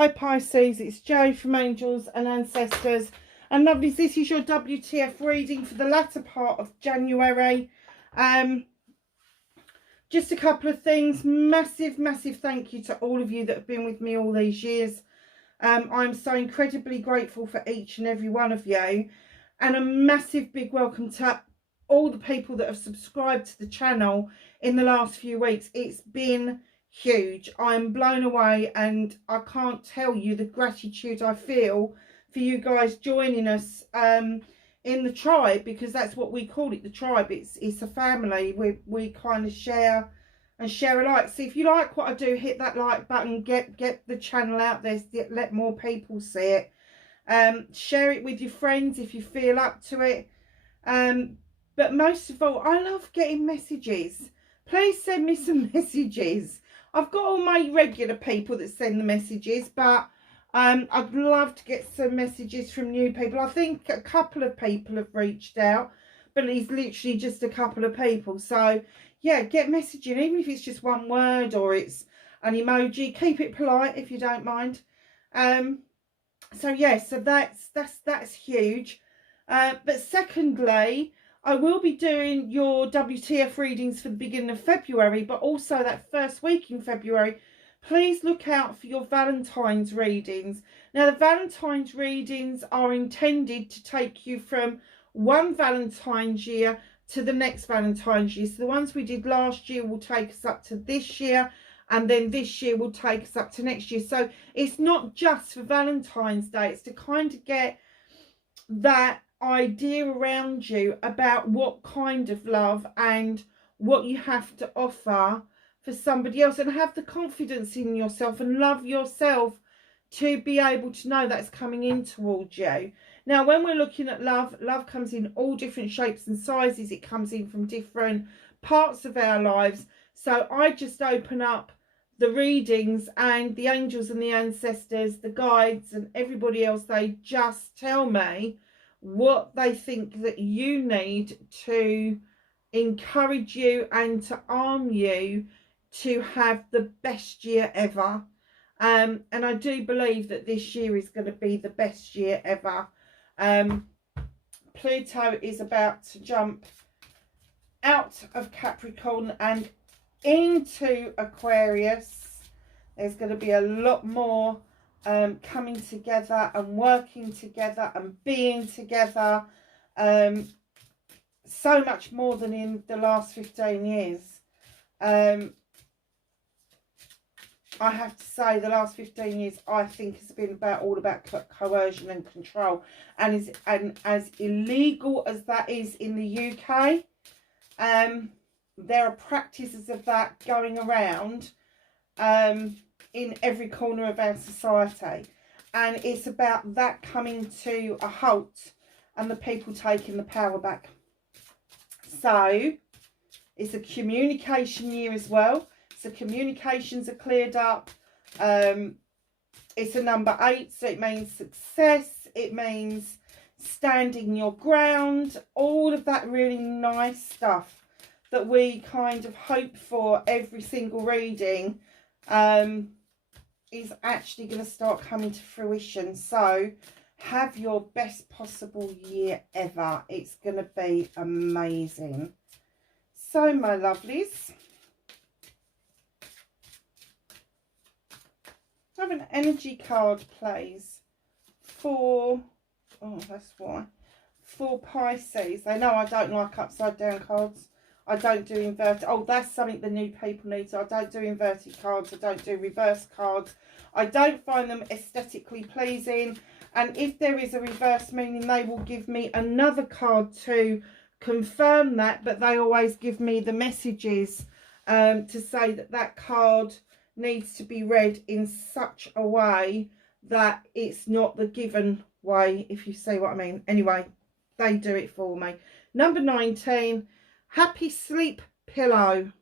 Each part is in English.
Hi Pisces, it's Jo from Angels and Ancestors. And lovelies, this is your WTF reading for the latter part of January. Just a couple of things. Massive thank you to all of you that have been with me all these years. I'm so incredibly grateful for each and every one of you. And a massive big welcome to all the people that have subscribed to the channel in the last few weeks. It's been huge. I'm blown away, and I can't tell you the gratitude I feel for you guys joining us in the tribe, because that's what we call it, the tribe. It's a family. We kind of share and share alike. So if you like what I do, hit that like button, get the channel out there, let more people see it. Share it with your friends if you feel up to it. But most of all, I love getting messages. Please send me some messages. I've got all my regular people that send the messages, but I'd love to get some messages from new people. I think a couple of people have reached out, but it's literally just a couple of people. So yeah, get messaging, even if it's just one word or it's an emoji. Keep it polite if you don't mind. So yeah, so that's huge. But secondly, I will be doing your WTF readings for the beginning of February, but also that first week in February. Please look out for your Valentine's readings. Now, the Valentine's readings are intended to take you from one Valentine's year to the next Valentine's year. So the ones we did last year will take us up to this year, and then this year will take us up to next year. So it's not just for Valentine's Day. It's to kind of get that idea around you about what kind of love and what you have to offer for somebody else, and have the confidence in yourself and love yourself to be able to know that's coming in towards you. Now, when we're looking at love comes in all different shapes and sizes. It comes in from different parts of our lives. So I just open up the readings, and the angels and the ancestors, the guides and everybody else, they just tell me what they think that you need to encourage you and to arm you to have the best year ever. And I do believe that this year is going to be the best year ever. Pluto is about to jump out of Capricorn and into Aquarius. There's going to be a lot more coming together and working together and being together, so much more than in the last 15 years. I have to say, the last 15 years I think has been all about coercion and control, and as illegal as that is in the UK, there are practices of that going around in every corner of our society, and it's about that coming to a halt and the people taking the power back. So it's a communication year as well, so communications are cleared up. It's a number 8, so it means success, it means standing your ground, all of that really nice stuff that we kind of hope for every single reading is actually going to start coming to fruition. So have your best possible year ever. It's going to be amazing. So my lovelies, have an energy card, please, for, oh, that's why, for Pisces. They know I don't like upside down cards. I don't do inverted. Oh, that's something the new people need. So I don't do inverted cards. I don't do reverse cards. I don't find them aesthetically pleasing. And if there is a reverse meaning, they will give me another card to confirm that. But they always give me the messages to say that that card needs to be read in such a way that it's not the given way, if you see what I mean. Anyway, they do it for me. Number 19. Happy sleep pillow.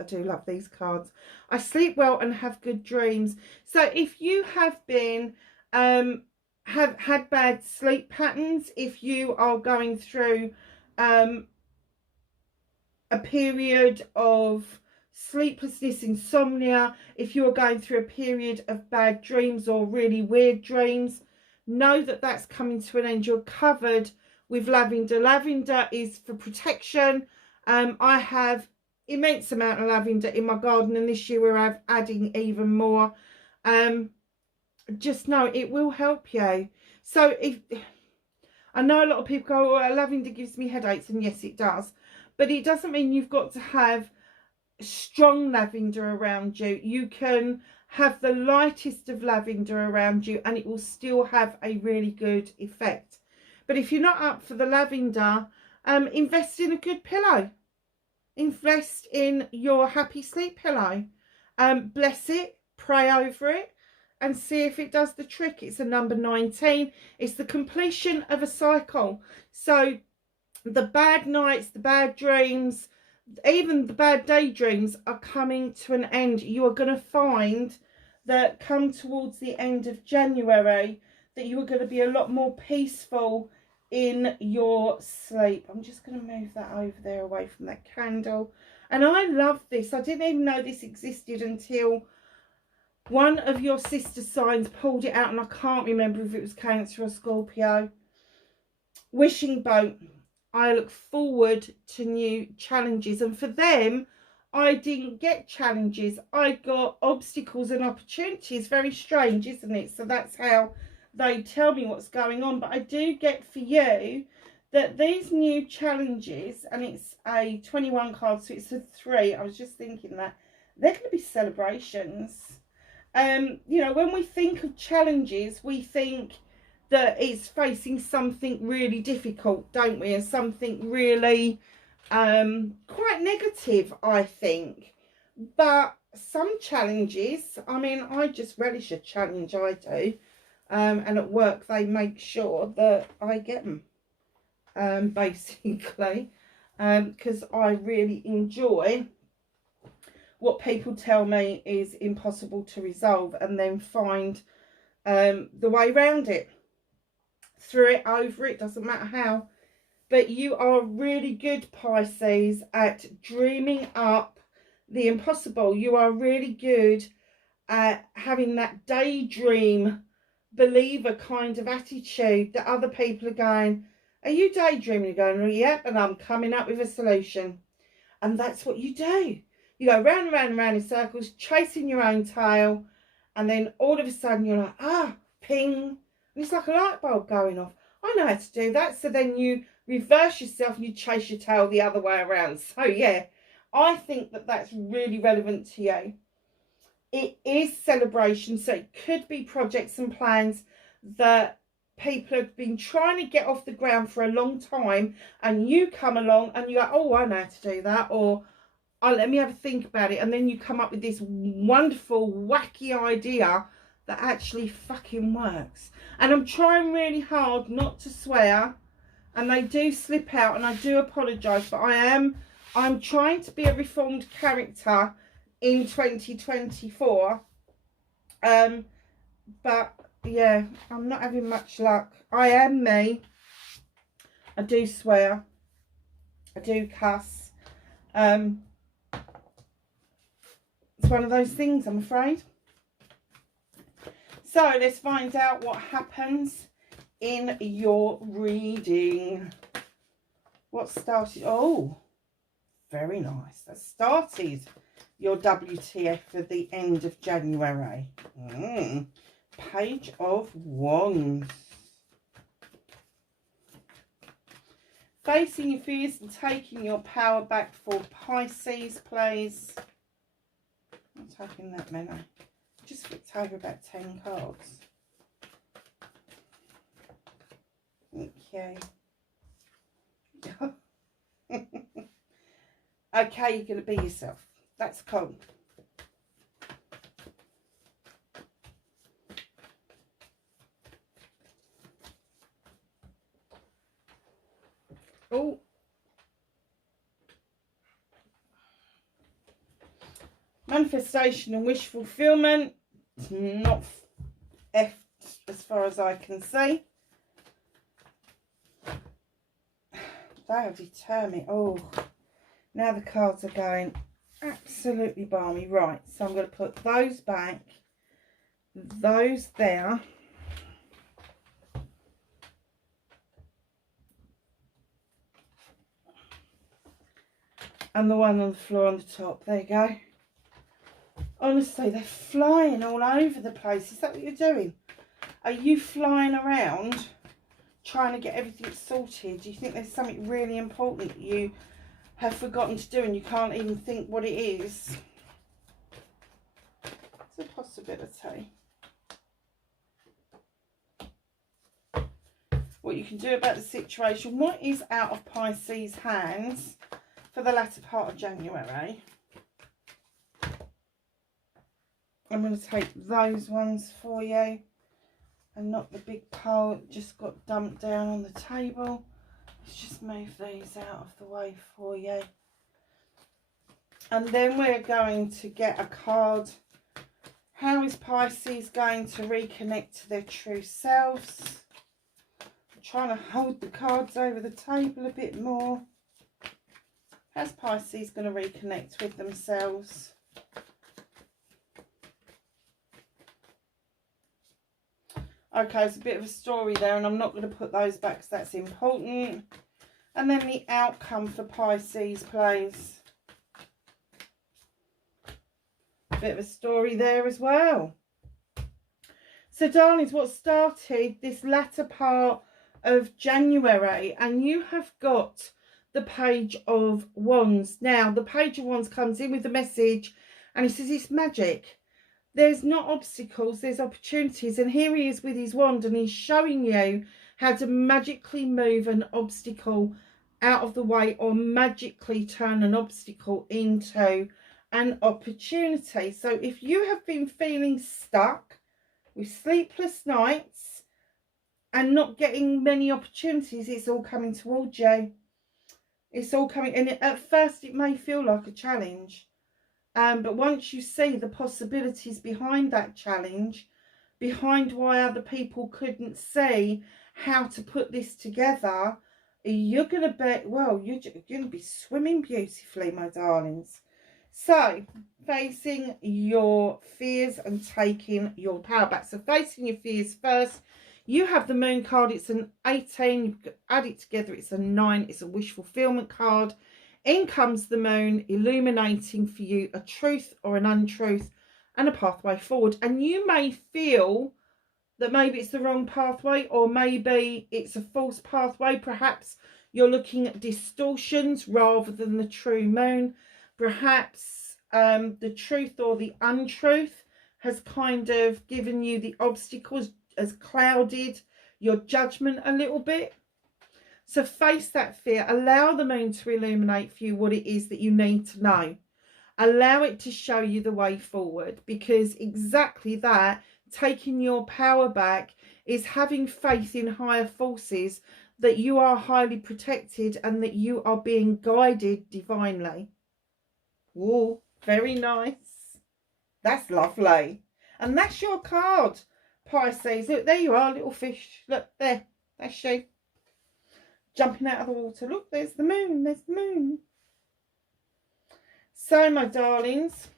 I do love these cards. I sleep well and have good dreams. So if you have been have had bad sleep patterns, if you are going through a period of sleeplessness, insomnia, if you are going through a period of bad dreams or really weird dreams, know that that's coming to an end. You're covered with lavender. Lavender is for protection. I have immense amount of lavender in my garden, and this year we're adding even more. Just know it will help you. So if I know a lot of people go, oh, lavender gives me headaches, and yes it does, but it doesn't mean you've got to have strong lavender around you. You can have the lightest of lavender around you and it will still have a really good effect. But if you're not up for the lavender, invest in a good pillow. Invest in your happy sleep pillow. Bless it, pray over it, and see if it does the trick. It's a number 19. It's the completion of a cycle. So the bad nights, the bad dreams, even the bad daydreams are coming to an end. You are going to find that come towards the end of January that you are going to be a lot more peaceful in your sleep. I'm just going to move that over there away from that candle. And I love this. I didn't even know this existed until one of your sister signs pulled it out, and I can't remember if it was Cancer or Scorpio. Wishing boat. I look forward to new challenges, and for them I didn't get challenges, I got obstacles and opportunities. Very strange, isn't it? So that's how they tell me what's going on. But I do get for you that these new challenges, and it's a 21 card, so it's a 3. I was just thinking that they're going to be celebrations. You know, when we think of challenges, we think that it's facing something really difficult, don't we? And something really quite negative, I think. But some challenges, I mean, I just relish a challenge, I do. And at work, they make sure that I get them, basically. Because I really enjoy what people tell me is impossible to resolve, and then find the way around it. Through it, over it, doesn't matter how. But you are really good, Pisces, at dreaming up the impossible. You are really good at having that daydream believer kind of attitude that other people are going, are you daydreaming? You're going, oh, yep, and I'm coming up with a solution. And that's what you do. You go round and round and round in circles, chasing your own tail, and then all of a sudden you're like, ah, ping. And it's like a light bulb going off. I know how to do that. So then you reverse yourself and you chase your tail the other way around. So yeah, I think that that's really relevant to you. It is celebration. So it could be projects and plans that people have been trying to get off the ground for a long time. And you come along and you go, oh, I know how to do that. Or, oh, let me have a think about it. And then you come up with this wonderful, wacky idea that actually fucking works. And I'm trying really hard not to swear, and they do slip out, and I do apologise, but I'm trying to be a reformed character in 2024. But yeah, I'm not having much luck. I am me. I do swear. I do cuss. It's one of those things, I'm afraid. So let's find out what happens in your reading. What started? Oh, very nice. That started your WTF for the end of January. Page of Wands. Facing your fears and taking your power back for Pisces, please. I'm not taking that many. Just flipped over about 10 cards. Okay. Okay, you're going to be yourself. That's cool. Oh. Manifestation and wish fulfillment. Not F as far as I can see. They are determined. Oh, now the cards are going, Absolutely balmy. Right, so I'm going to put those back, those there. And the one on the floor on the top. There you go. Honestly, they're flying all over the place. Is that what you're doing? Are you flying around trying to get everything sorted? Do you think there's something really important that you have forgotten to do and you can't even think what it is? It's a possibility. What you can do about the situation. What is out of Pisces' hands for the latter part of January? I'm going to take those ones for you and not the big pile that just got dumped down on the table. Let's just move these out of the way for you. And then we're going to get a card. How is Pisces going to reconnect to their true selves? I'm trying to hold the cards over the table a bit more. How's Pisces going to reconnect with themselves? Okay, it's a bit of a story there, and I'm not going to put those back because that's important. And then the outcome for Pisces, please. Bit of a story there as well. So, darlings, what started this latter part of January, and you have got the Page of Wands. Now, the Page of Wands comes in with the message, and he says it's magic. There's not obstacles, there's opportunities. And here he is with his wand, and he's showing you how to magically move an obstacle out of the way, or magically turn an obstacle into an opportunity. So if you have been feeling stuck with sleepless nights and not getting many opportunities, it's all coming towards you. It's all coming, and at first it may feel like a challenge. But once you see the possibilities behind that challenge, behind why other people couldn't see how to put this together, you're going to be, well, you're going to be swimming beautifully, my darlings. So, facing your fears and taking your power back. So, facing your fears first, you have the Moon card. It's an 18. You add it together, it's a 9. It's a wish fulfillment card. In comes the Moon, illuminating for you a truth or an untruth and a pathway forward. And you may feel that maybe it's the wrong pathway, or maybe it's a false pathway. Perhaps you're looking at distortions rather than the true Moon. Perhaps the truth or the untruth has kind of given you the obstacles, has clouded your judgment a little bit. So face that fear. Allow the Moon to illuminate for you what it is that you need to know. Allow it to show you the way forward, because exactly that, taking your power back, is having faith in higher forces, that you are highly protected and that you are being guided divinely. Oh, very nice. That's lovely. And that's your card, Pisces. Look, there you are, little fish. Look, there. That's she. Jumping out of the water. Look, there's the Moon. There's the Moon. So, my darlings,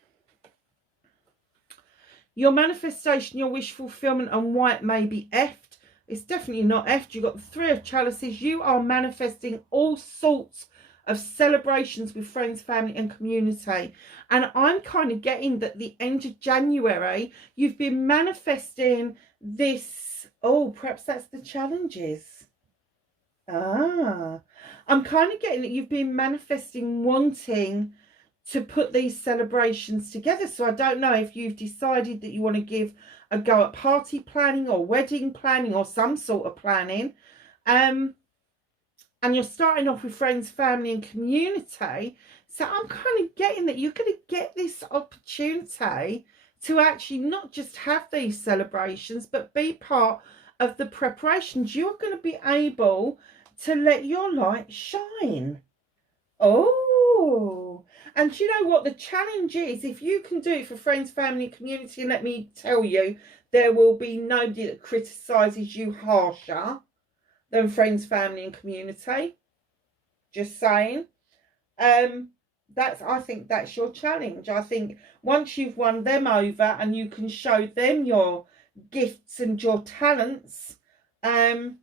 your manifestation, your wish fulfillment, and why it may be effed. It's definitely not effed. You've got the 3 of Chalices. You are manifesting all sorts of celebrations with friends, family, and community. And I'm kind of getting that the end of January, you've been manifesting this. Oh, perhaps that's the challenges. I'm kind of getting that you've been manifesting wanting to put these celebrations together. So I don't know if you've decided that you want to give a go at party planning or wedding planning or some sort of planning. And you're starting off with friends, family, and community. So I'm kind of getting that you're going to get this opportunity to actually not just have these celebrations, but be part of the preparations. You're going to be able to let your light shine. Oh, and you know what the challenge is? If you can do it for friends, family, community, and let me tell you, there will be nobody that criticises you harsher than friends, family, and community. Just saying. I think that's your challenge. I think once you've won them over and you can show them your gifts and your talents, the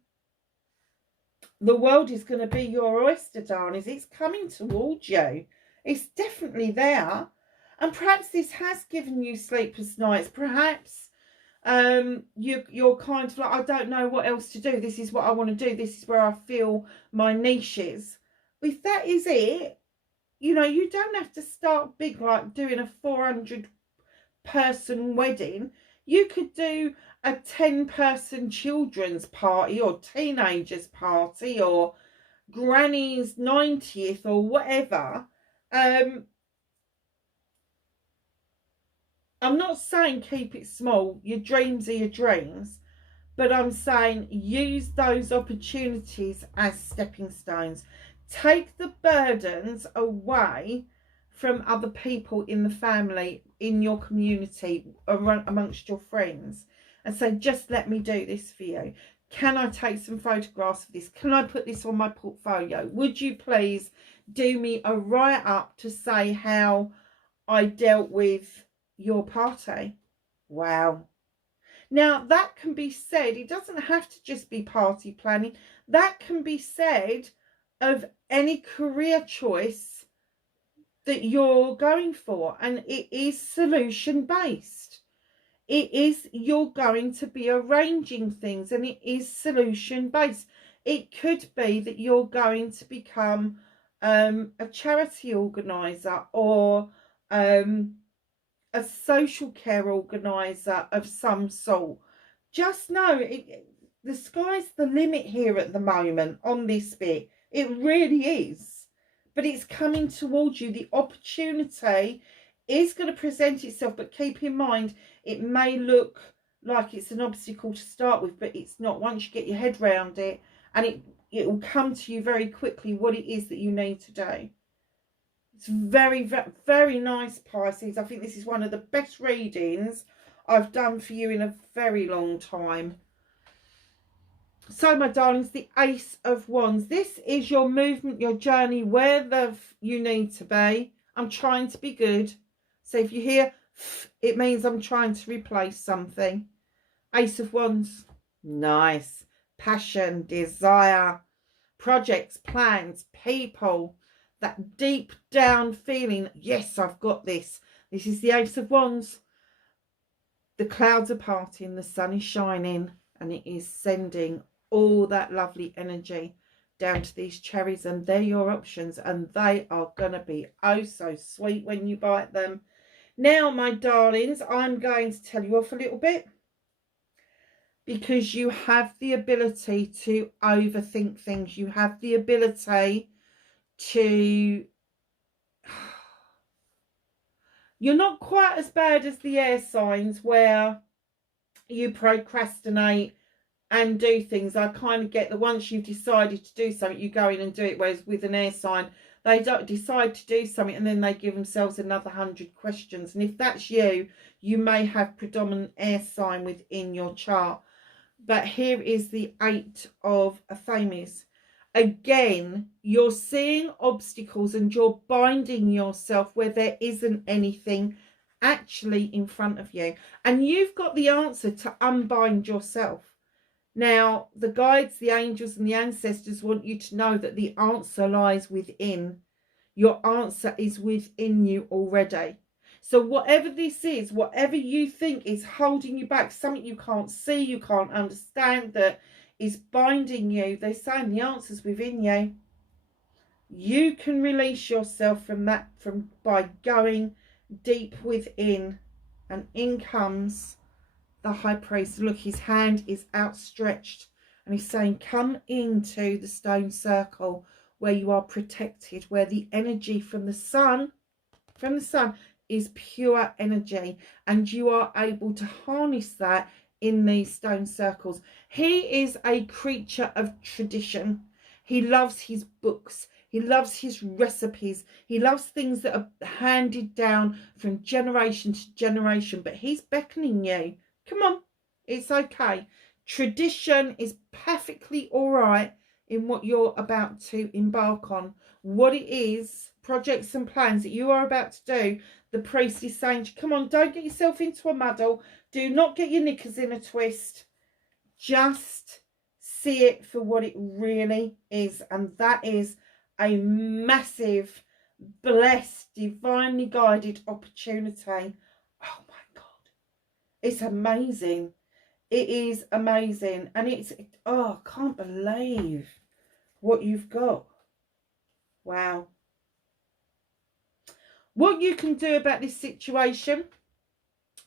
world is going to be your oyster, darlings. It's coming towards you. It's definitely there. And perhaps this has given you sleepless nights. Perhaps you're kind of like, I don't know what else to do. This is what I want to do. This is where I feel my niche is. If that is it, you know, you don't have to start big like doing a 400-person wedding. You could do a 10-person children's party or teenagers party or granny's 90th or whatever. I'm not saying keep it small. Your dreams are your dreams. But I'm saying use those opportunities as stepping stones. Take the burdens away from other people in the family, in your community, amongst your friends, and say, just let me do this for you. Can I take some photographs of this? Can I put this on my portfolio? Would you please do me a write-up to say how I dealt with your party? Wow. Now, that can be said, it doesn't have to just be party planning. That can be said of any career choice that you're going for. And it is solution-based. It is, you're going to be arranging things, and it is solution-based. It could be that you're going to become a charity organiser or a social care organiser of some sort. Just know the sky's the limit here at the moment on this bit. It really is. But it's coming towards you. The opportunity is going to present itself, but keep in mind it may look like it's an obstacle to start with, but it's not. Once you get your head round it, and it will come to you very quickly what it is that you need to do. It's very, very, very nice, Pisces. I think this is one of the best readings I've done for you in a very long time. So, my darlings, the Ace of Wands. This is your movement, your journey, where you need to be. I'm trying to be good. So if you hear, it means I'm trying to replace something. Ace of Wands. Nice. Passion, desire, projects, plans, people. That deep down feeling, yes, I've got this. This is the Ace of Wands. The clouds are parting, the sun is shining, and it is sending all that lovely energy down to these cherries, and they're your options, and they are going to be oh so sweet when you bite them. Now, my darlings, I'm going to tell you off a little bit, because you have the ability to overthink things. You have the ability to... You're not quite as bad as the air signs where you procrastinate and do things. I kind of get that once you've decided to do something, you go in and do it. Whereas with an air sign, they don't decide to do something and then they give themselves another 100 questions. And if that's you, you may have predominant air sign within your chart. But here is the Eight of Aphames. Again, you're seeing obstacles and you're binding yourself where there isn't anything actually in front of you. And you've got the answer to unbind yourself. Now, the guides, the angels and the ancestors want you to know that the answer lies within. Your answer is within you already. So whatever this is, whatever you think is holding you back, something you can't see, you can't understand, that is binding you, they're saying the answer's within you. You can release yourself from that by going deep within. And in comes the High Priest. Look, his hand is outstretched and he's saying, come into the stone circle where you are protected, where the energy from the sun is pure energy, and you are able to harness that in these stone circles. He is a creature of tradition. He loves his books. He loves his recipes. He loves things that are handed down from generation to generation. But he's beckoning you. Come on, it's okay. Tradition is perfectly all right in what you're about to embark on. What it is, projects and plans that you are about to do. The priest is saying, come on, don't get yourself into a muddle. Do not get your knickers in a twist. Just see it for what it really is. And that is a massive, blessed, divinely guided opportunity. Oh my God. It's amazing. It is amazing. And it's, oh, I can't believe what you've got. Wow. What you can do about this situation,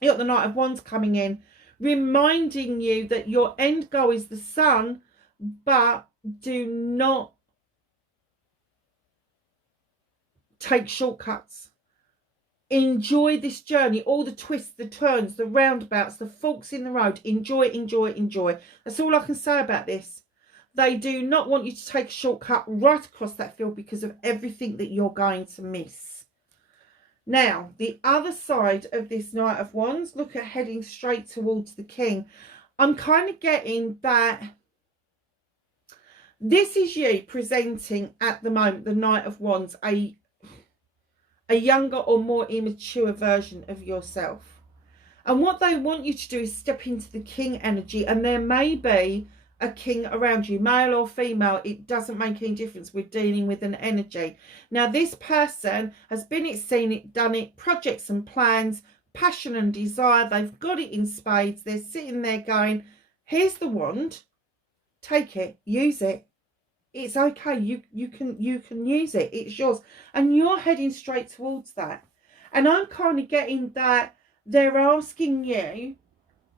you got the Knight of Wands coming in, reminding you that your end goal is the sun, but do not take shortcuts. Enjoy this journey, all the twists, the turns, the roundabouts, the forks in the road. Enjoy, enjoy, enjoy. That's all I can say about this. They do not want you to take a shortcut right across that field because of everything that you're going to miss. Now, the other side of this Knight of Wands, look at heading straight towards the King. I'm kind of getting that this is you presenting at the moment, the Knight of Wands, a younger or more immature version of yourself. And what they want you to do is step into the King energy, and there may be a king around you, male or female, it doesn't make any difference. We're dealing with an energy. Now, this person has been it, seen it, done it, projects and plans, passion and desire. They've got it in spades. They're sitting there going, here's the wand, take it, use it. It's okay. You can use it. It's yours. And you're heading straight towards that. And I'm kind of getting that they're asking you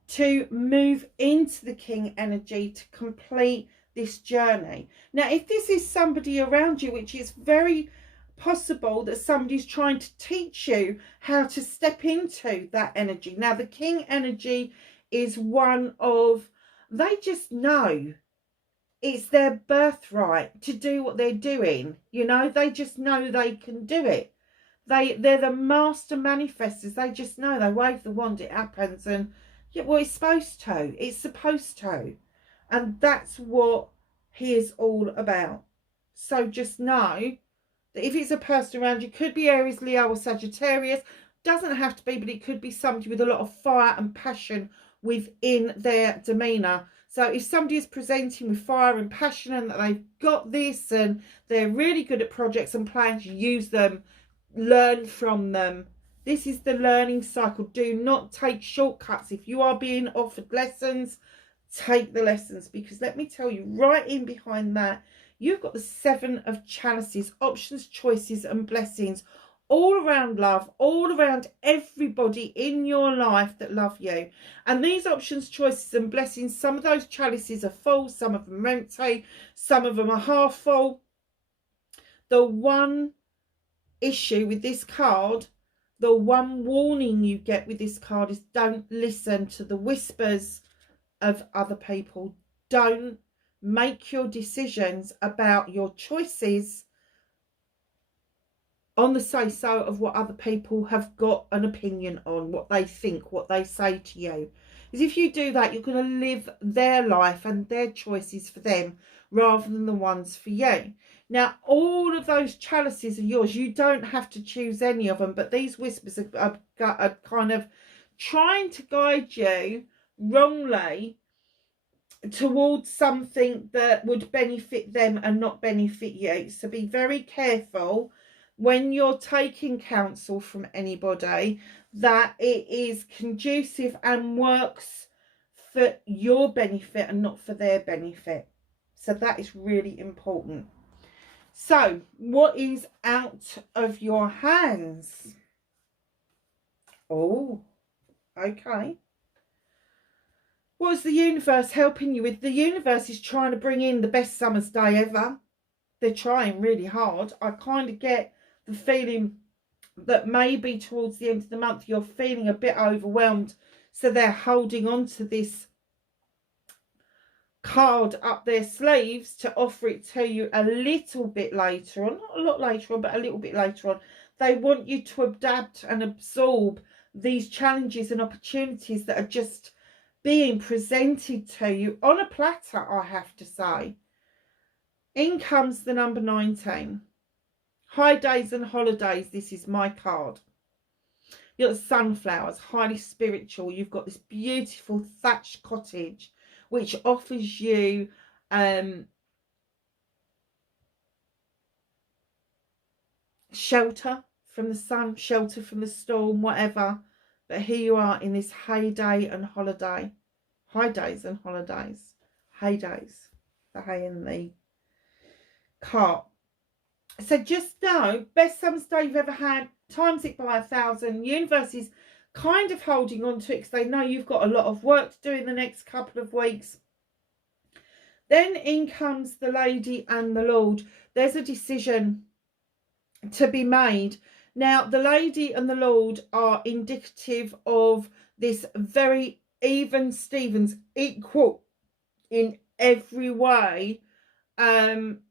to move into the King energy to complete this journey. Now, if this is somebody around you, which is very possible that somebody's trying to teach you how to step into that energy. Now, the King energy is one of, they just know it's their birthright to do what they're doing. You know, they just know they can do it. They're the master manifestors. They just know, they wave the wand, it happens, and yeah, well, it's supposed to. It's supposed to. And that's what he is all about. So just know that if it's a person around you, could be Aries, Leo or Sagittarius. Doesn't have to be, but it could be somebody with a lot of fire and passion within their demeanour. So if somebody is presenting with fire and passion and that they've got this and they're really good at projects and plans, use them, learn from them. This is the learning cycle. Do not take shortcuts. If you are being offered lessons, take the lessons. Because let me tell you, right in behind that, you've got the Seven of Chalices, options, choices and blessings. All around love, all around everybody in your life that love you. And these options, choices and blessings, some of those chalices are full, some of them are empty, some of them are half full. The one issue with this card, the one warning you get with this card is don't listen to the whispers of other people. Don't make your decisions about your choices on the say-so of what other people have got an opinion on, what they think, what they say to you. Because if you do that, you're going to live their life and their choices for them rather than the ones for you. Now, all of those chalices are yours. You don't have to choose any of them, but these whispers are kind of trying to guide you wrongly towards something that would benefit them and not benefit you. So be very careful when you're taking counsel from anybody that it is conducive and works for your benefit and not for their benefit. So that is really important. So, what is out of your hands? Oh, okay. What's the universe helping you with? The universe is trying to bring in the best summer's day ever. They're trying really hard. I kind of get the feeling that maybe towards the end of the month you're feeling a bit overwhelmed. So they're holding on to this card up their sleeves to offer it to you a little bit later on. Not a lot later on, but a little bit later on. They want you to adapt and absorb these challenges and opportunities that are just being presented to you on a platter, I have to say. In comes the number 19. High days and holidays. This is my card. You've got sunflowers, highly spiritual. You've got this beautiful thatched cottage, which offers you shelter from the sun, shelter from the storm, whatever. But here you are in this heyday and holiday. High days and holidays. Heydays. The hay and the cart. So just know, best summer's day you've ever had, times it by 1,000. Universe is kind of holding on to it because they know you've got a lot of work to do in the next couple of weeks. Then in comes the Lady and the Lord. There's a decision to be made. Now, the Lady and the Lord are indicative of this very even Stevens, equal in every way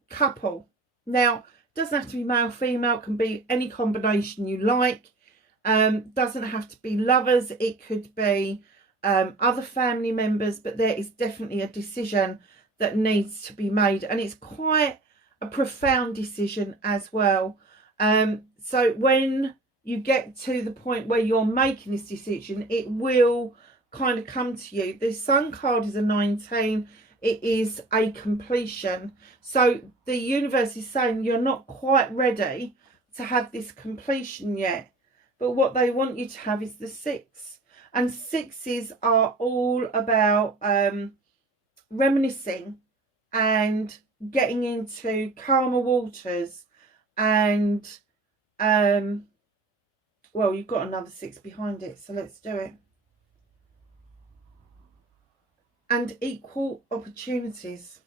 couple. Now, it doesn't have to be male, female, it can be any combination you like. Doesn't have to be lovers, it could be other family members, but there is definitely a decision that needs to be made, and it's quite a profound decision as well. So when you get to the point where you're making this decision, it will kind of come to you. The Sun card is a 19. It is a completion. So the universe is saying you're not quite ready to have this completion yet. But what they want you to have is the 6. And 6s are all about reminiscing and getting into calmer waters. And well, you've got another 6 behind it, so let's do it. And equal opportunities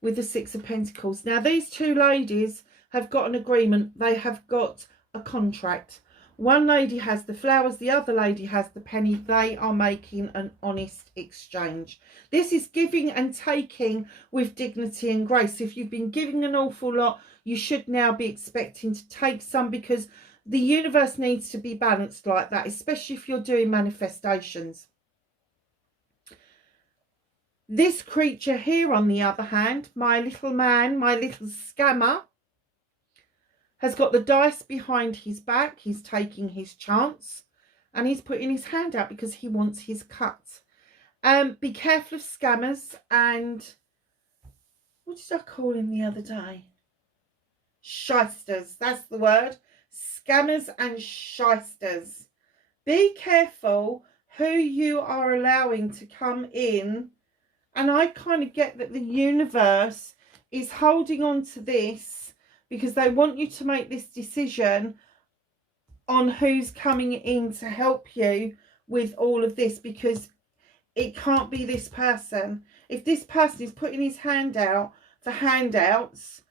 with the 6 of Pentacles. Now, these two ladies have got an agreement. They have got a contract. One lady has the flowers, the other lady has the penny. They are making an honest exchange. This is giving and taking with dignity and grace. If you've been giving an awful lot, you should now be expecting to take some, because the universe needs to be balanced like that, especially if you're doing manifestations. This creature here, on the other hand, my little man, my little scammer, has got the dice behind his back. He's taking his chance and he's putting his hand out because he wants his cut. Be careful of scammers and, what did I call him the other day? Shysters, that's the word. Scammers and shysters. Be careful who you are allowing to come in. And I kind of get that the universe is holding on to this because they want you to make this decision on who's coming in to help you with all of this, because it can't be this person. If this person is putting his hand out for handouts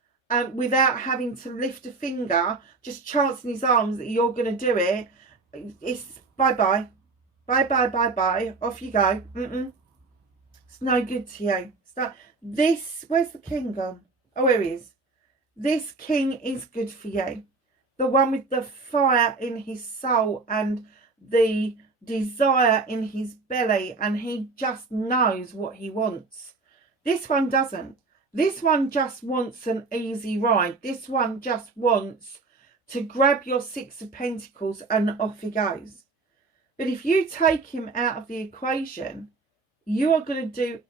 without having to lift a finger, just chancing his arms that you're going to do it, it's bye-bye. Bye-bye, bye-bye. Off you go. It's no good to you. This, where's the king gone? Oh, here he is. This king is good for you. The one with the fire in his soul and the desire in his belly, and he just knows what he wants. This one doesn't. This one just wants an easy ride. This one just wants to grab your 6 of Pentacles and off he goes. But if you take him out of the equation, you are going to do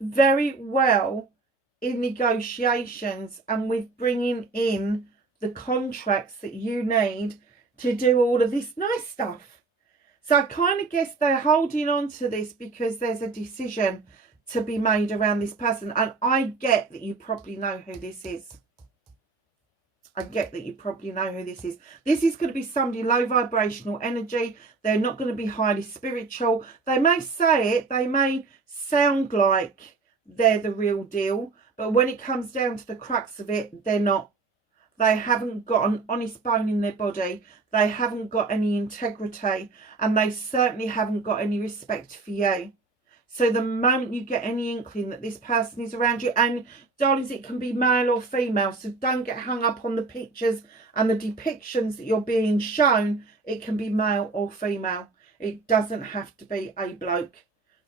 very well in negotiations and with bringing in the contracts that you need to do all of this nice stuff. So I kind of guess they're holding on to this because there's a decision to be made around this person. And I get that you probably know who this is. I get that you probably know who this is. This is going to be somebody low vibrational energy. They're not going to be highly spiritual. They may say it. They may sound like they're the real deal. But when it comes down to the crux of it, they're not. They haven't got an honest bone in their body. They haven't got any integrity. And they certainly haven't got any respect for you. So the moment you get any inkling that this person is around you, and darlings, it can be male or female, so don't get hung up on the pictures and the depictions that you're being shown. It can be male or female. It doesn't have to be a bloke.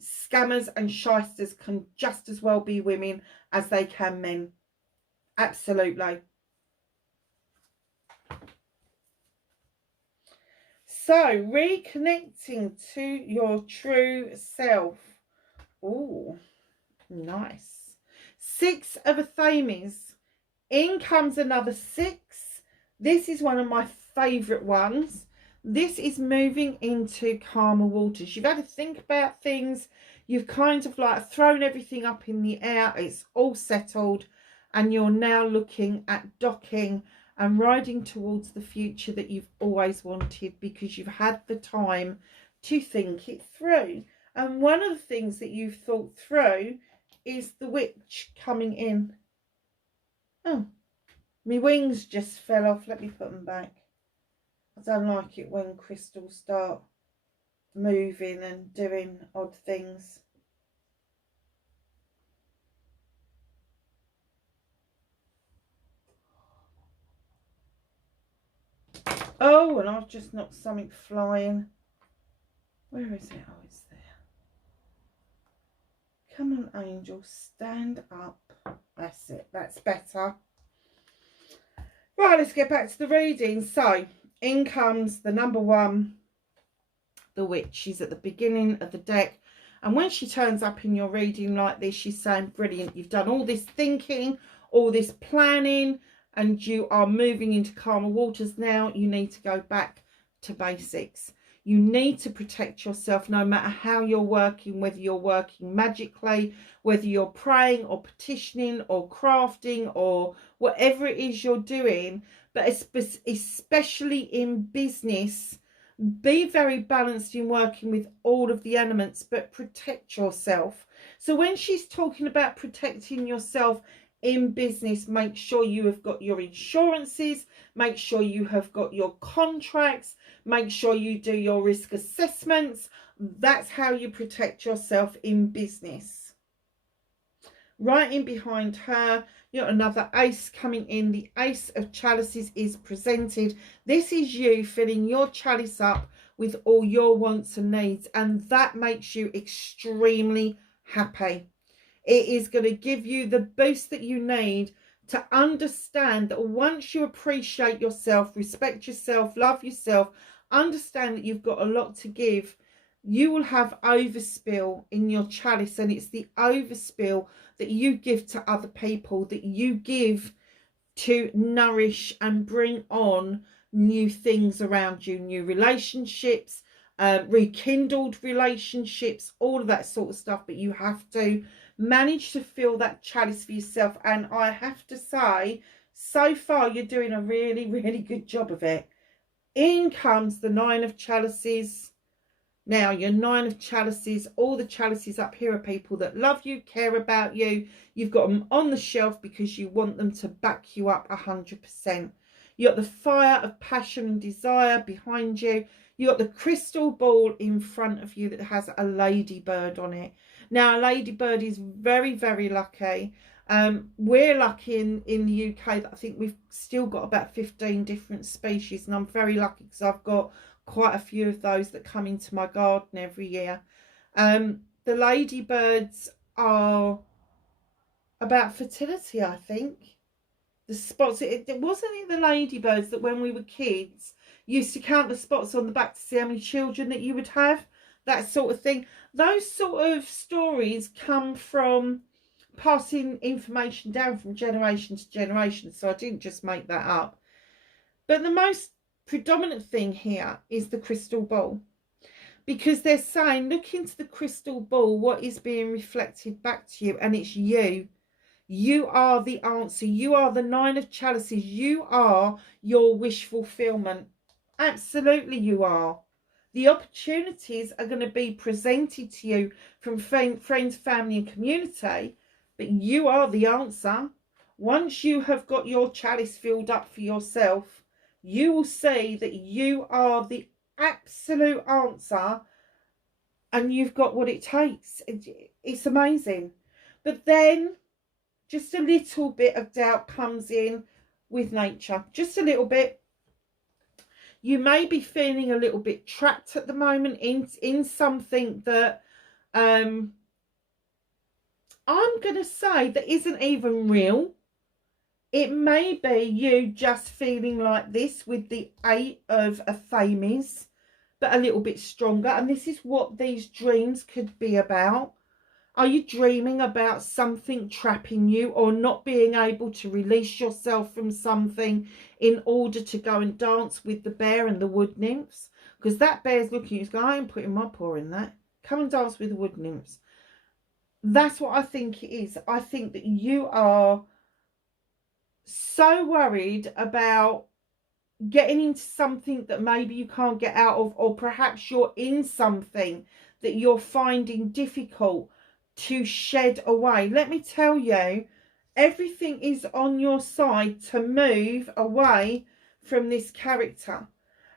Scammers and shysters can just as well be women as they can men. Absolutely. So, reconnecting to your true self. Oh, nice. 6 of Athames. In comes another 6. This is one of my favourite ones. This is moving into calmer waters. You've had to think about things. You've kind of like thrown everything up in the air. It's all settled. And you're now looking at docking and riding towards the future that you've always wanted, because you've had the time to think it through. And one of the things that you've thought through is the witch coming in. Oh, my wings just fell off. Let me put them back. I don't like it when crystals start moving and doing odd things. Oh, and I've just knocked something flying. Where is it? Oh, it's there. Come on, angel, stand up. That's it. That's better. Right, let's get back to the reading. So, in comes the number 1, the witch. She's at the beginning of the deck. And when she turns up in your reading like this, she's saying, brilliant, you've done all this thinking, all this planning, and you are moving into calmer waters now. You need to go back to basics. You need to protect yourself no matter how you're working, whether you're working magically, whether you're praying or petitioning or crafting or whatever it is you're doing. But especially in business, be very balanced in working with all of the elements, but protect yourself. So when she's talking about protecting yourself in business, make sure you have got your insurances, make sure you have got your contracts, make sure you do your risk assessments. That's how you protect yourself in business. Right in behind her, you got another ace coming in. The Ace of Chalices is presented. This is you filling your chalice up with all your wants and needs, and that makes you extremely happy. It is going to give you the boost that you need to understand that once you appreciate yourself, respect yourself, love yourself, understand that you've got a lot to give, you will have overspill in your chalice. And it's the overspill that you give to other people, that you give to nourish and bring on new things around you, new relationships, rekindled relationships, all of that sort of stuff. But you have to manage to fill that chalice for yourself. And I have to say, so far you're doing a really, really good job of it. In comes the 9 of Chalices. Now, your 9 of Chalices, all the chalices up here are people that love you, care about you. You've got them on the shelf because you want them to back you up 100%. You got the fire of passion and desire behind you. You got the crystal ball in front of you that has a ladybird on it. Now, a ladybird is very, very lucky. We're lucky in the UK that I think we've still got about 15 different species, and I'm very lucky because I've got quite a few of those that come into my garden every year. The ladybirds are about fertility, I think. The spots, it wasn't it the ladybirds that when we were kids used to count the spots on the back to see how many children that you would have, that sort of thing. Those sort of stories come from passing information down from generation to generation, so I didn't just make that up. But the most predominant thing here is the crystal ball, because they're saying, look into the crystal ball, what is being reflected back to you, and it's you. You are the answer. You are the 9 of Chalices. You are your wish fulfillment. Absolutely you are. The opportunities are going to be presented to you from friends, family and community, but you are the answer. Once you have got your chalice filled up for yourself, you will see that you are the absolute answer and you've got what it takes. It's amazing. But then just a little bit of doubt comes in with nature. Just a little bit. You may be feeling a little bit trapped at the moment in something that I'm going to say that isn't even real. It may be you just feeling like this with the 8 of Thames, but a little bit stronger. And this is what these dreams could be about. Are you dreaming about something trapping you, or not being able to release yourself from something in order to go and dance with the bear and the wood nymphs? Because that bear's looking at you going, I ain't putting my paw in that. Come and dance with the wood nymphs. That's what I think it is. I think that you are so worried about getting into something that maybe you can't get out of, or perhaps you're in something that you're finding difficult to shed away. Let me tell you, everything is on your side to move away from this character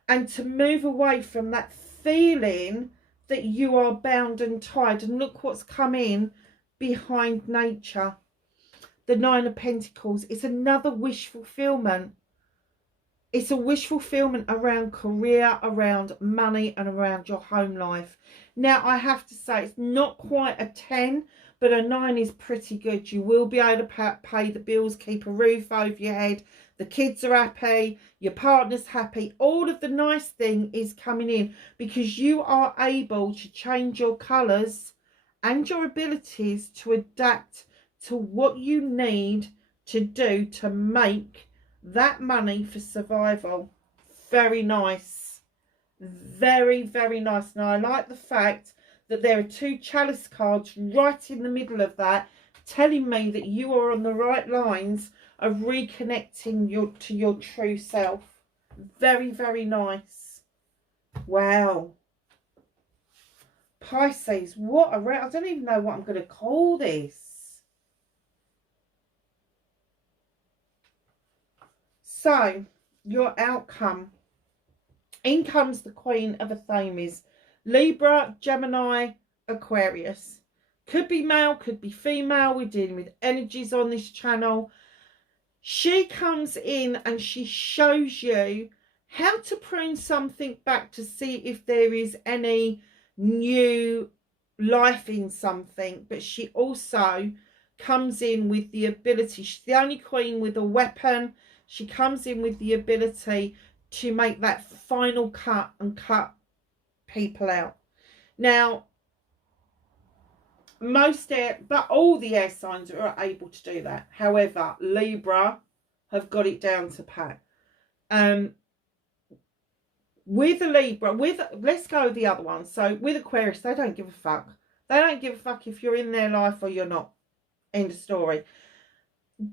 and to move away from that feeling that you are bound and tied. And look what's come in behind nature. The 9 of Pentacles. It's another wish fulfillment. It's a wish fulfillment around career, around money, and around your home life. Now, I have to say, it's not quite a 10, but a 9 is pretty good. You will be able to pay the bills, keep a roof over your head. The kids are happy. Your partner's happy. All of the nice thing is coming in because you are able to change your colours and your abilities to adapt to what you need to do to make that money for survival. Very nice. Very, very nice. Now, I like the fact that there are 2 chalice cards right in the middle of that, telling me that you are on the right lines of reconnecting to your true self. Very, very nice. Wow. Pisces, what a I don't even know what I'm going to call this. So, your outcome. In comes the Queen of Thames. Libra, Gemini, Aquarius. Could be male, could be female. We're dealing with energies on this channel. She comes in and she shows you how to prune something back to see if there is any new life in something. But she also comes in with the ability. She's the only queen with a weapon. She comes in with the ability to make that final cut and cut people out. Now, but all the air signs are able to do that. However, Libra have got it down to pat. With a Libra, let's go with the other one. So with Aquarius, they don't give a fuck. They don't give a fuck if you're in their life or you're not. End of story.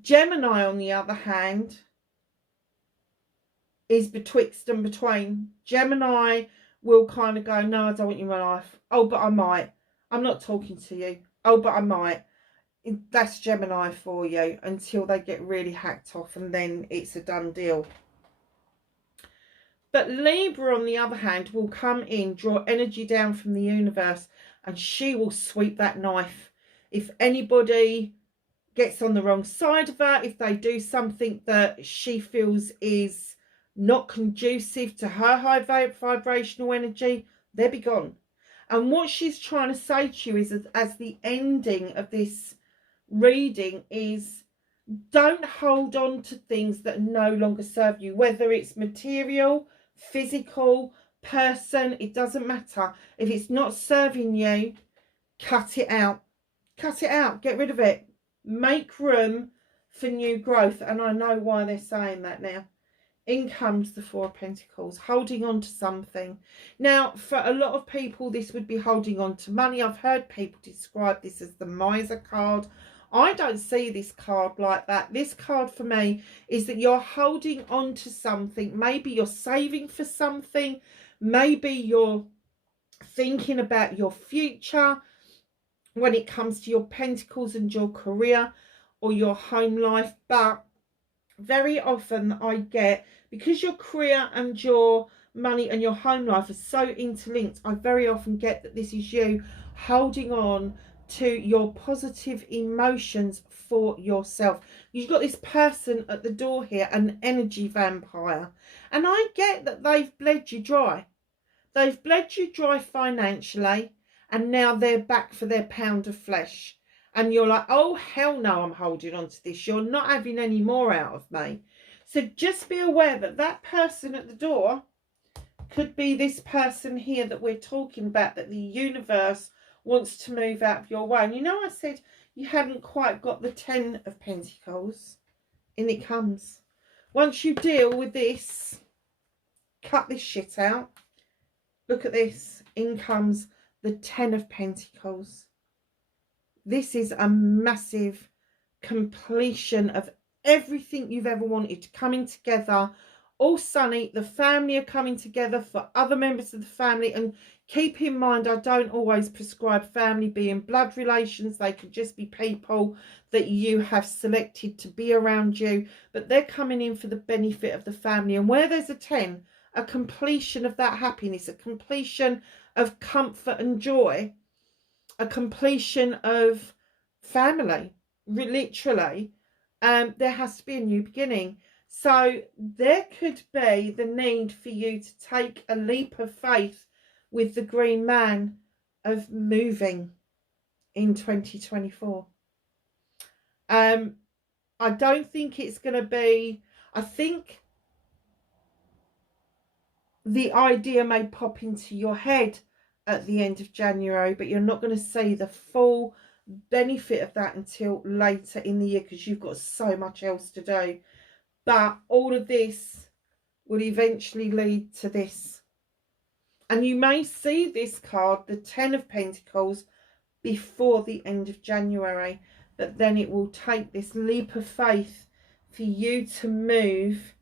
Gemini, on the other hand, is betwixt and between. Gemini will kind of go, no, I don't want you in my life. Oh, but I might. I'm not talking to you. Oh, but I might. That's Gemini for you until they get really hacked off, and then it's a done deal. But Libra, on the other hand, will come in, draw energy down from the universe, and she will sweep that knife. If anybody gets on the wrong side of her, if they do something that she feels is not conducive to her high vibrational energy, they'll be gone. And what she's trying to say to you is, as the ending of this reading, is don't hold on to things that no longer serve you, whether it's material, physical, person, it doesn't matter. If it's not serving you, cut it out. Cut it out. Get rid of it. Make room for new growth. And I know why they're saying that now. In comes the 4 of Pentacles, holding on to something. Now, for a lot of people, this would be holding on to money. I've heard people describe this as the miser card. I don't see this card like that. This card for me is that you're holding on to something. Maybe you're saving for something. Maybe you're thinking about your future when it comes to your pentacles and your career or your home life. But very often I get, because your career and your money and your home life are so interlinked, I very often get that this is you holding on to your positive emotions for yourself. You've got this person at the door here, an energy vampire, and I get that they've bled you dry. They've bled you dry financially, and now they're back for their pound of flesh. And you're like, oh, hell no, I'm holding on to this. You're not having any more out of me. So just be aware that that person at the door could be this person here that we're talking about, that the universe wants to move out of your way. And you know, I said you hadn't quite got the 10 of Pentacles. In it comes. Once you deal with this, cut this shit out. Look at this. In comes the 10 of Pentacles. This is a massive completion of everything you've ever wanted coming together. All sunny. The family are coming together for other members of the family. And keep in mind, I don't always prescribe family being blood relations. They could just be people that you have selected to be around you. But they're coming in for the benefit of the family. And where there's a 10, a completion of that happiness, a completion of comfort and joy, a completion of family, literally, there has to be a new beginning. So there could be the need for you to take a leap of faith with the green man of moving in 2024. I don't think it's going to be, I think the idea may pop into your head at the end of January, but you're not going to see the full benefit of that until later in the year, because you've got so much else to do. But all of this will eventually lead to this. And you may see this card, the 10 of Pentacles, before the end of January. But then it will take this leap of faith for you to move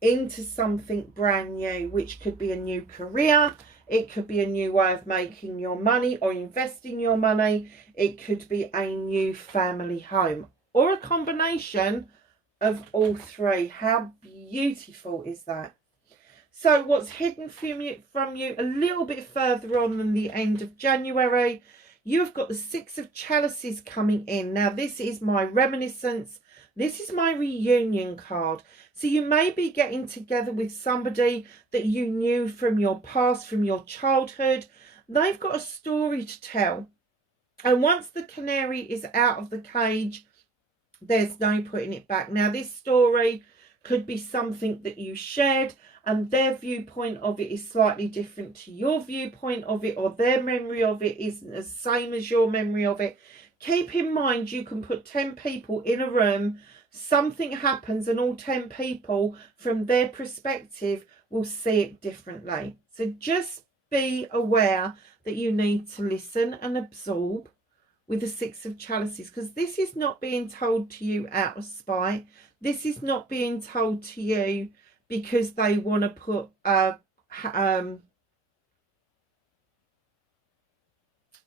into something brand new, which could be a new career. It could be a new way of making your money or investing your money. It could be a new family home, or a combination of all three. How beautiful is that? So what's hidden from you a little bit further on than the end of January, you've got the 6 of Chalices coming in. Now this is my reminiscence. This is my reunion card. So you may be getting together with somebody that you knew from your past, from your childhood. They've got a story to tell. And once the canary is out of the cage, there's no putting it back. Now this story could be something that you shared, and their viewpoint of it is slightly different to your viewpoint of it, or their memory of it isn't the same as your memory of it. Keep in mind, you can put 10 people in a room, something happens, and all 10 people from their perspective will see it differently. So just be aware that you need to listen and absorb with the 6 of Chalices, because this is not being told to you out of spite. This is not being told to you because they want to put a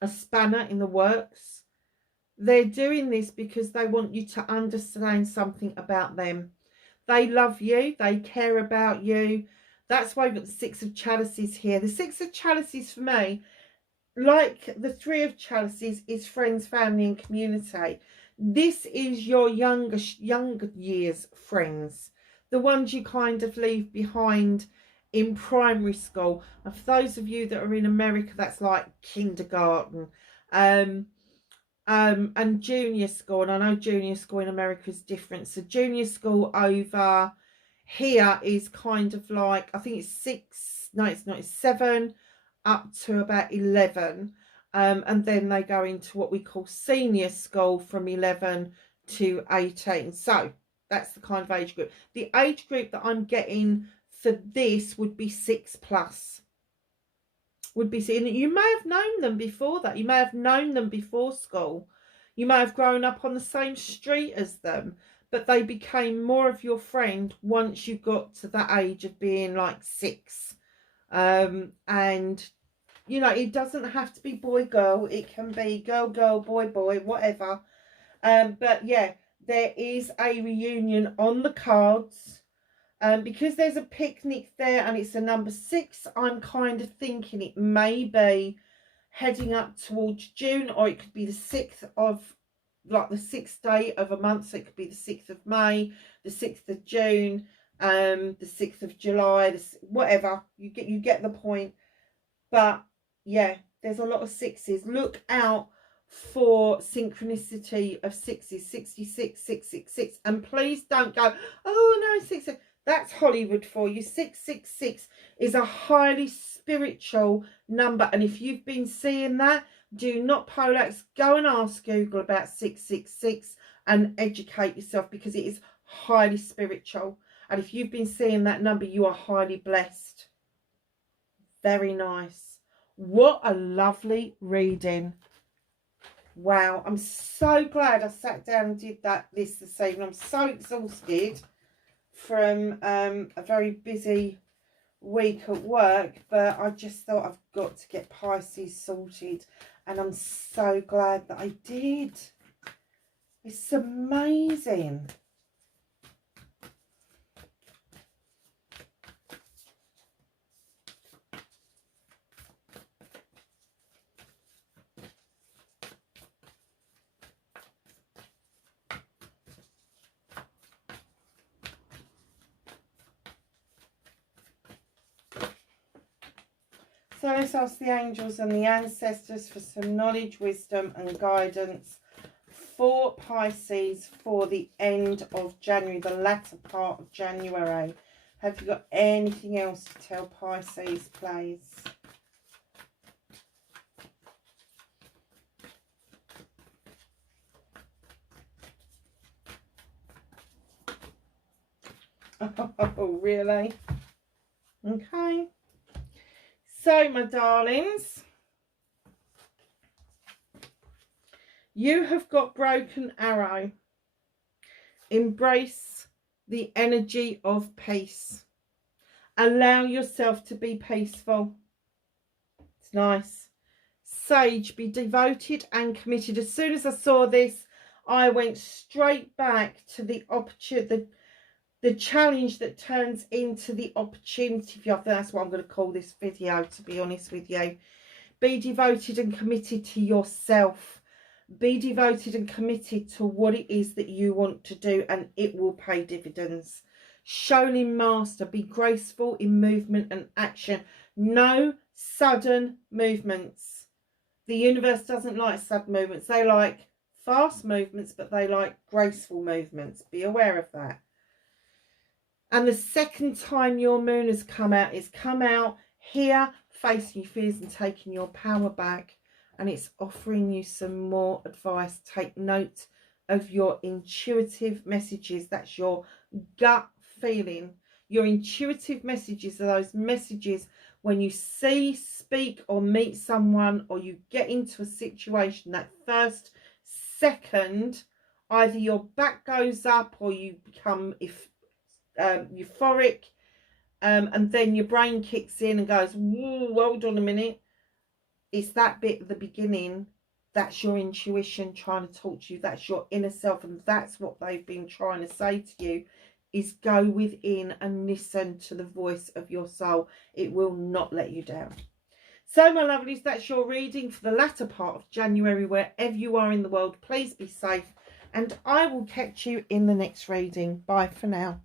spanner in the works. They're doing this because they want you to understand something about them. They love you. They care about you. That's why we've got the 6 of Chalices here. The 6 of Chalices for me, like the 3 of Chalices, is friends, family and community. This is your younger years friends, the ones you kind of leave behind in primary school. And for those of you that are in America, that's like kindergarten and junior school. And I know junior school in America is different. So junior school over here is kind of like, I think it's 7 up to about 11, and then they go into what we call senior school from 11 to 18. So that's the kind of age group. The age group that I'm getting for this would be 6+. Would be seeing that you may have known them before that. You may have known them before school. You may have grown up on the same street as them, but they became more of your friend once you got to that age of being like 6. And you know, it doesn't have to be boy girl, it can be girl boy whatever. But yeah, there is a reunion on the cards, because there's a picnic there and it's a number 6. I'm kind of thinking it may be heading up towards June, or it could be the 6th of, like the 6th day of a month. So it could be the 6th of May, the 6th of June, the 6th of July, whatever. You get the point. But yeah, There's a lot of sixes. Look out for synchronicity of sixes. 66, 666. And please don't go, oh no, 66. That's Hollywood for you. 666 is a highly spiritual number. And if you've been seeing that, do not poleaxe. Go and ask Google about 666 and educate yourself, because it is highly spiritual. And if you've been seeing that number, you are highly blessed. Very nice. What a lovely reading. Wow. I'm so glad I sat down and did this evening. I'm so exhausted from a very busy week at work, but I just thought I've got to get Pisces sorted, and I'm so glad that I did. It's amazing. So let's ask the angels and the ancestors for some knowledge, wisdom and guidance for Pisces for the end of January, the latter part of January. Have you got anything else to tell Pisces, please? Oh, really? Okay. So, my darlings, you have got broken arrow. Embrace the energy of peace. Allow yourself to be peaceful. It's nice. Sage, be devoted and committed. As soon as I saw this, I went straight back to the opportunity, the challenge that turns into the opportunity for you. I think that's what I'm going to call this video, to be honest with you. Be devoted and committed to yourself. Be devoted and committed to what it is that you want to do, and it will pay dividends. Shaolin Master, be graceful in movement and action. No sudden movements. The universe doesn't like sudden movements. They like fast movements, but they like graceful movements. Be aware of that. And the second time your moon has come out, it's come out here, facing your fears and taking your power back. And it's offering you some more advice. Take note of your intuitive messages. That's your gut feeling. Your intuitive messages are those messages when you see, speak or meet someone, or you get into a situation, that first second, either your back goes up or you become euphoric, and then your brain kicks in and goes, whoa, hold on a minute. It's that bit at the beginning. That's your intuition trying to talk to you. That's your inner self, and that's what they've been trying to say to you, is go within and listen to the voice of your soul. It will not let you down. So, my lovelies, that's your reading for the latter part of January. Wherever you are in the world, please be safe, and I will catch you in the next reading. Bye for now.